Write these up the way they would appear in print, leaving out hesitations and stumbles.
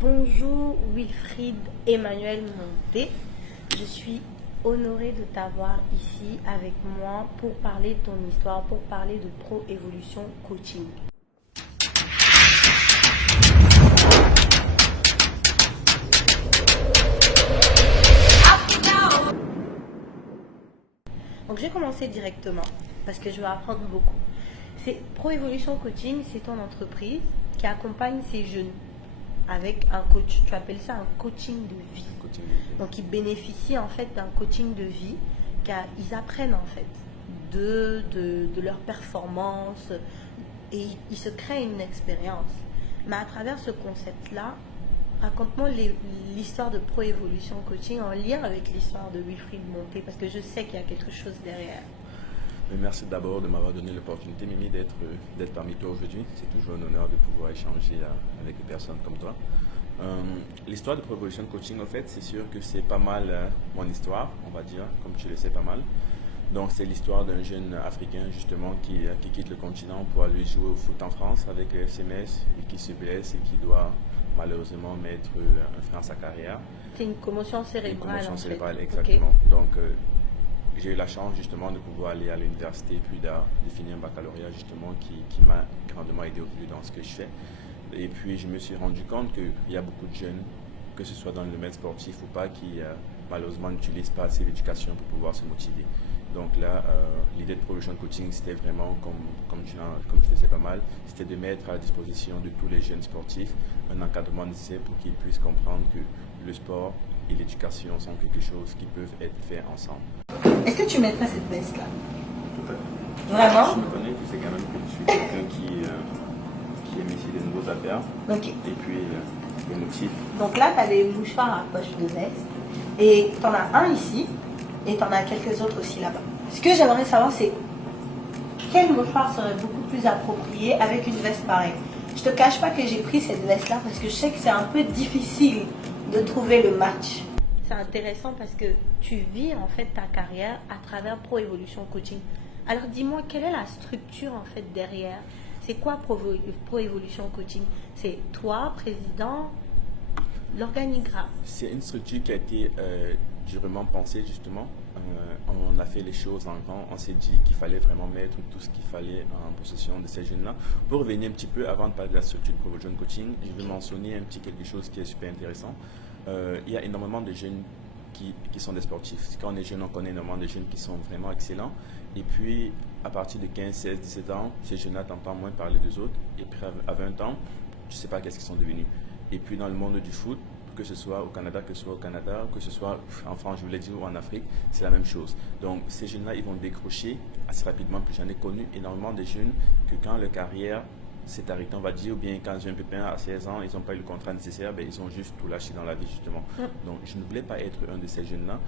Bonjour Wilfried Emmanuel Monté, je suis honorée de t'avoir ici avec moi pour parler de ton histoire, pour parler de Pro Evolution Coaching. Donc je vais commencer directement parce que je vais apprendre beaucoup. Pro Evolution Coaching, c'est ton entreprise qui accompagne ces jeunes avec un coach. Tu appelles ça un coaching de vie. Donc ils bénéficient en fait d'un coaching de vie car ils apprennent en fait de leur performance et ils se créent une expérience. Mais à travers ce concept-là, raconte-moi l'histoire de Pro Evolution Coaching en lien avec l'histoire de Wilfried Monté parce que je sais qu'il y a quelque chose derrière. Merci d'abord de m'avoir donné l'opportunité, Mimi, d'être parmi toi aujourd'hui. C'est toujours un honneur de pouvoir échanger avec des personnes comme toi. L'histoire de Pro Evolution Coaching, en fait, c'est sûr que c'est pas mal mon histoire, on va dire, comme tu le sais pas mal. Donc, c'est l'histoire d'un jeune Africain, justement, qui quitte le continent pour aller jouer au foot en France avec le FCMS et qui se blesse et qui doit malheureusement mettre fin à sa carrière. C'est une commotion cérébrale. Une commotion cérébrale, en fait. exactement. Okay. Donc, j'ai eu la chance justement de pouvoir aller à l'université puis de finir un baccalauréat justement qui m'a grandement aidé dans ce que je fais. Et puis je me suis rendu compte qu'il y a beaucoup de jeunes, que ce soit dans le domaine sportif ou pas, qui malheureusement n'utilisent pas assez l'éducation pour pouvoir se motiver. Donc là, l'idée de Pro Evolution Coaching, c'était vraiment, comme tu le sais pas mal, c'était de mettre à la disposition de tous les jeunes sportifs un encadrement nécessaire pour qu'ils puissent comprendre que le sport et l'éducation sont quelque chose qui peuvent être faits ensemble. Est-ce que tu mettrais cette veste-là? Tout à fait. Vraiment? Je me connais, tu sais quand même que je suis quelqu'un qui aime ici des nouveaux affaires. Ok. Et puis, les motifs. Donc là, tu as des mouchoirs à poche de veste. Et tu en as un ici, et tu en as quelques autres aussi là-bas. Ce que j'aimerais savoir, c'est quel mouchoir serait beaucoup plus approprié avec une veste pareille? Je te cache pas que j'ai pris cette veste-là parce que je sais que c'est un peu difficile de trouver le match. C'est intéressant parce que tu vis en fait ta carrière à travers Pro Evolution Coaching. Alors dis-moi, quelle est la structure en fait derrière? C'est quoi Pro Evolution Coaching? C'est toi, président, l'organigramme? C'est une structure qui a été durement pensée justement. On a fait les choses en grand. On s'est dit qu'il fallait vraiment mettre tout ce qu'il fallait en possession de ces jeunes-là. Pour revenir un petit peu avant de parler de la structure de Pro Evolution Coaching, je vais mentionner un petit quelque chose qui est super intéressant. Il y a énormément de jeunes qui sont des sportifs. Quand on est jeune, on connaît énormément de jeunes qui sont vraiment excellents. Et puis, à partir de 15, 16, 17 ans, ces jeunes-là t'entendent moins parler des autres. Et puis, à 20 ans, tu ne sais pas qu'est-ce qu'ils sont devenus. Et puis, dans le monde du foot, que ce soit au Canada, que ce soit en France, je voulais dire, ou en Afrique, c'est la même chose. Donc, ces jeunes-là, ils vont décrocher assez rapidement. Puis, j'en ai connu énormément de jeunes que quand leur carrière s'est arrêtée, on va dire, ou bien quand j'ai un pépin à 16 ans, ils n'ont pas eu le contrat nécessaire, ben, ils ont juste tout lâché dans la vie, justement. Donc, je ne voulais pas être un de ces jeunes-là.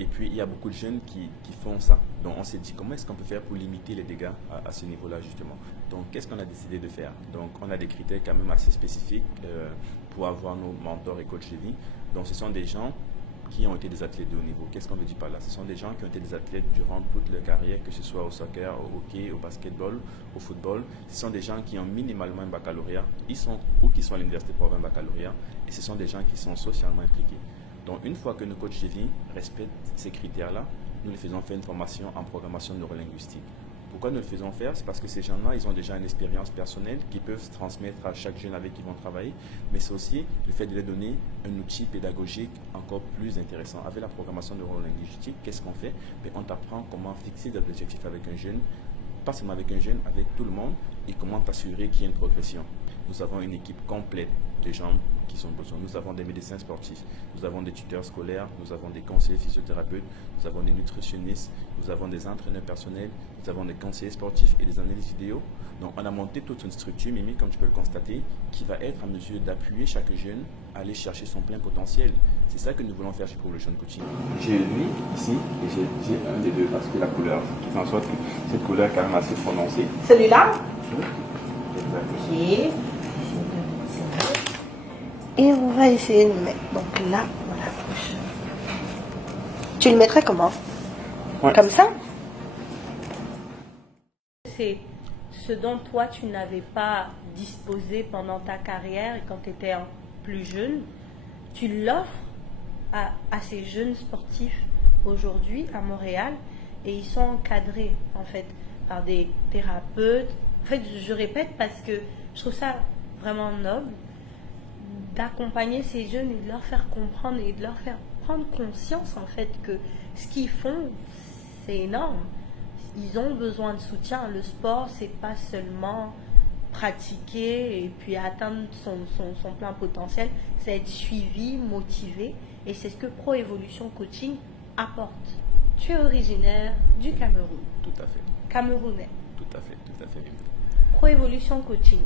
Et puis, il y a beaucoup de jeunes qui font ça. Donc, on s'est dit, comment est-ce qu'on peut faire pour limiter les dégâts à ce niveau-là, justement? Donc, qu'est-ce qu'on a décidé de faire? Donc, on a des critères quand même assez spécifiques pour avoir nos mentors et coachs de vie. Donc, ce sont des gens qui ont été des athlètes de haut niveau. Qu'est-ce qu'on veut dire par là? Ce sont des gens qui ont été des athlètes durant toute leur carrière, que ce soit au soccer, au hockey, au basketball, au football. Ce sont des gens qui ont minimalement un baccalauréat, qui sont à l'université pour avoir un baccalauréat, et ce sont des gens qui sont socialement impliqués. Donc, une fois que nos coachs de vie respectent ces critères-là, nous les faisons faire une formation en programmation neurolinguistique. Pourquoi nous le faisons faire? C'est parce que ces gens-là, ils ont déjà une expérience personnelle qu'ils peuvent transmettre à chaque jeune avec qui ils vont travailler, mais c'est aussi le fait de leur donner un outil pédagogique encore plus intéressant. Avec la programmation neurolinguistique, qu'est-ce qu'on fait? On t'apprend comment fixer des objectifs avec un jeune, pas seulement avec un jeune, avec tout le monde, et comment t'assurer qu'il y ait une progression. Nous avons une équipe complète de gens qui sont besoin. Nous avons des médecins sportifs, nous avons des tuteurs scolaires, nous avons des conseillers physiothérapeutes, nous avons des nutritionnistes, nous avons des entraîneurs personnels, nous avons des conseillers sportifs et des analystes vidéo. Donc, on a monté toute une structure, Mimi, comme tu peux le constater, qui va être en mesure d'appuyer chaque jeune à aller chercher son plein potentiel. C'est ça que nous voulons faire chez Pro Evolution Coaching. J'ai lui ici et j'ai un des deux parce que la couleur, qui fait en sorte que cette couleur est quand même assez prononcée. Celui-là? Oui. Exactement. Ok. Et on va essayer de le mettre. Donc là, voilà. Tu le mettrais comment? Ouais. Comme ça? C'est ce dont toi tu n'avais pas disposé pendant ta carrière et quand tu étais plus jeunes, tu l'offres à ces jeunes sportifs aujourd'hui à Montréal et ils sont encadrés en fait par des thérapeutes. En fait, je répète parce que je trouve ça vraiment noble d'accompagner ces jeunes et de leur faire comprendre et de leur faire prendre conscience en fait que ce qu'ils font, c'est énorme. Ils ont besoin de soutien. Le sport, c'est pas seulement pratiquer et puis atteindre son plein potentiel, c'est être suivi, motivé, et c'est ce que Pro Evolution Coaching apporte. Tu es originaire du Cameroun. Tout à fait. Camerounais. Tout à fait. Pro Evolution Coaching.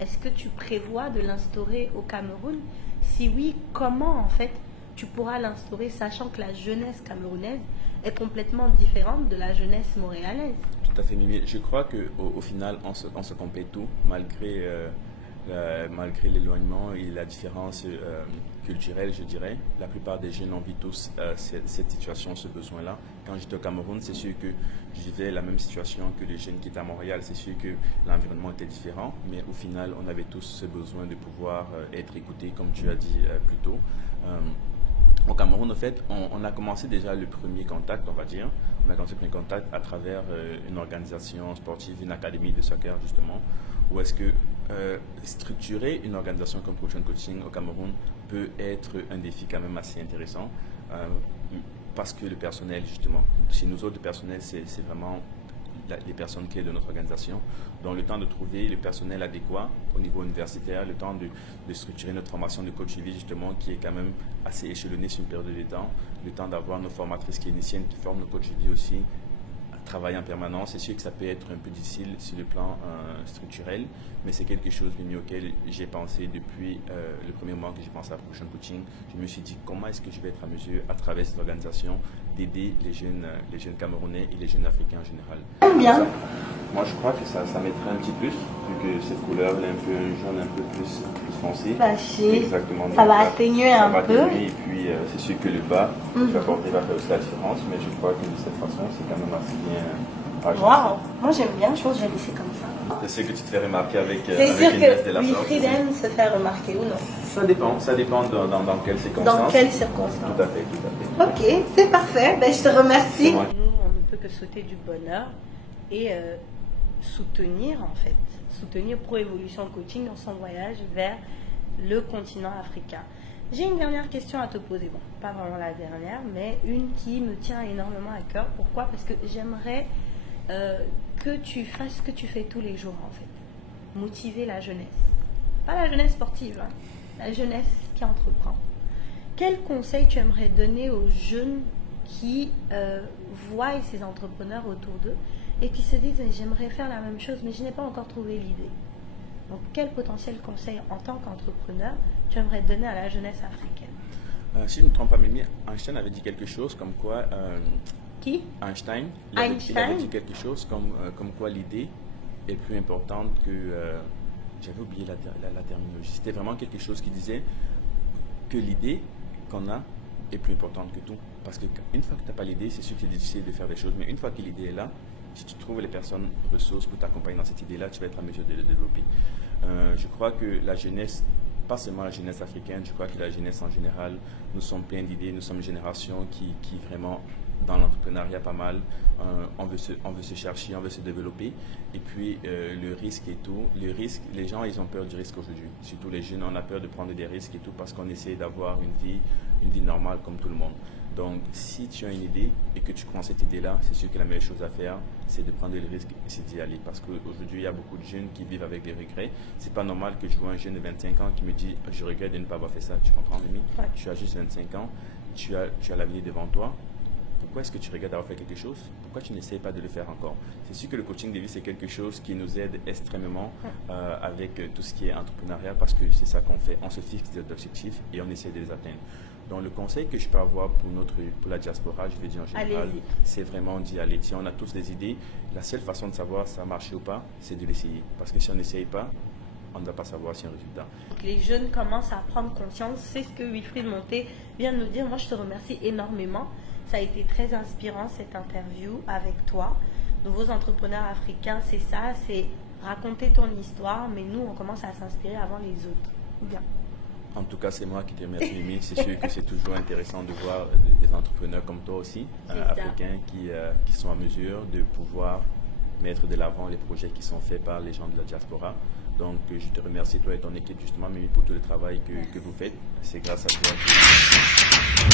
Est-ce que tu prévois de l'instaurer au Cameroun? Si oui, comment en fait tu pourras l'instaurer, sachant que la jeunesse camerounaise est complètement différente de la jeunesse montréalaise? Tout à fait, Mimi. Je crois qu'au final, on se complète tout, malgré l'éloignement et la différence culturelle, je dirais. La plupart des jeunes ont vu tous cette situation, ce besoin-là. Quand j'étais au Cameroun, c'est sûr que je vivais la même situation que les jeunes qui étaient à Montréal. C'est sûr que l'environnement était différent, mais au final, on avait tous ce besoin de pouvoir être écoutés, comme tu as dit plus tôt. Au Cameroun, en fait, on a commencé déjà le premier contact, on va dire. On a commencé le premier contact à travers une organisation sportive, une académie de soccer, justement, où est-ce que structurer une organisation comme Pro Evolution Coaching au Cameroun peut être un défi quand même assez intéressant, parce que le personnel, justement, chez nous autres, le personnel, c'est vraiment les personnes clés de notre organisation. Donc, le temps de trouver le personnel adéquat au niveau universitaire, le temps de structurer notre formation de coach de vie, justement, qui est quand même assez échelonnée sur une période de temps, le temps d'avoir nos formatrices cliniciennes qui forment nos coachs de vie aussi, travailler en permanence. C'est sûr que ça peut être un peu difficile sur le plan structurel, mais c'est quelque chose, Mimi, auquel j'ai pensé depuis le premier moment que j'ai pensé à Pro Evolution Coaching. Je me suis dit, comment est-ce que je vais être à mesure, à travers cette organisation, d'aider les jeunes Camerounais et les jeunes Africains en général. Bien. Moi, je crois que ça mettrait un petit plus, vu que cette couleur est un peu jaune, un peu plus foncé. Fâché. Exactement. Ça va atténuer un peu. Et puis, c'est sûr que le bas, tu vas porter va faire aussi la différence, mais je crois que de cette façon, c'est quand même assez bien. Waouh, moi j'aime bien, je pense que je vais laisser comme ça. Je sais que tu te fais remarquer avec C'est avec sûr une veste de la que sorte. Wilfried aime se faire remarquer ou non? Ça dépend dans quelles circonstances. Dans quelles circonstances? Tout à fait. Ok, c'est parfait. Ben, je te remercie. Nous, on ne peut que souhaiter du bonheur et soutenir Pro Evolution Coaching dans son voyage vers le continent africain. J'ai une dernière question à te poser. Bon, pas vraiment la dernière, mais une qui me tient énormément à cœur. Pourquoi? Parce que j'aimerais que tu fasses ce que tu fais tous les jours en fait. Motiver la jeunesse. Pas la jeunesse sportive, hein, la jeunesse qui entreprend. Quel conseil tu aimerais donner aux jeunes qui voient ces entrepreneurs autour d'eux et qui se disent j'aimerais faire la même chose mais je n'ai pas encore trouvé l'idée. Donc quel potentiel conseil en tant qu'entrepreneur tu aimerais donner à la jeunesse africaine? Si je ne me trompe pas, Mimi, Einstein avait dit quelque chose comme quoi... Qui? Einstein. Il avait dit quelque chose comme quoi l'idée est plus importante que... j'avais oublié la terminologie. C'était vraiment quelque chose qui disait que l'idée qu'on a est plus importante que tout. Parce qu'une fois que tu n'as pas l'idée, c'est sûr que c'est difficile de faire des choses. Mais une fois que l'idée est là, si tu trouves les personnes ressources pour t'accompagner dans cette idée-là, tu vas être en mesure de le développer. Je crois que la jeunesse, pas seulement la jeunesse africaine, je crois que la jeunesse en général, nous sommes pleins d'idées, nous sommes une génération qui vraiment, dans l'entrepreneuriat pas mal, on veut se chercher, on veut se développer. Et puis, le risque et tout, les gens, ils ont peur du risque aujourd'hui. Surtout les jeunes, on a peur de prendre des risques et tout parce qu'on essaie d'avoir une vie normale comme tout le monde. Donc, si tu as une idée et que tu crois en cette idée-là, c'est sûr que la meilleure chose à faire, c'est de prendre le risque et c'est d'y aller. Parce qu'aujourd'hui, il y a beaucoup de jeunes qui vivent avec des regrets. C'est pas normal que je vois un jeune de 25 ans qui me dit « je regrette de ne pas avoir fait ça ». Tu comprends, Mimi? Ouais. Tu as juste 25 ans, tu as l'avenir devant toi. Pourquoi est-ce que tu regrettes d'avoir fait quelque chose? Pourquoi tu n'essayes pas de le faire encore? C'est sûr que le coaching de vie, c'est quelque chose qui nous aide extrêmement avec tout ce qui est entrepreneuriat parce que c'est ça qu'on fait. On se fixe des objectifs et on essaie de les atteindre. Donc, le conseil que je peux avoir pour la diaspora, je vais dire en général, c'est vraiment d'y aller. Si on a tous des idées, la seule façon de savoir si ça marche ou pas, c'est de l'essayer. Parce que si on n'essaye pas, on ne va pas savoir si y a un résultat. Donc, les jeunes commencent à prendre conscience. C'est ce que Wilfried Monté vient de nous dire. Moi, je te remercie énormément. Ça a été très inspirant cette interview avec toi. Nouveaux entrepreneurs africains, c'est ça, c'est raconter ton histoire, mais nous, on commence à s'inspirer avant les autres. Bien. En tout cas, c'est moi qui te remercie, Mimi. C'est sûr que c'est toujours intéressant de voir des entrepreneurs comme toi aussi, africains, qui sont en mesure de pouvoir mettre de l'avant les projets qui sont faits par les gens de la diaspora. Donc, je te remercie, toi et ton équipe, justement, Mimi, pour tout le travail que vous faites. C'est grâce à toi que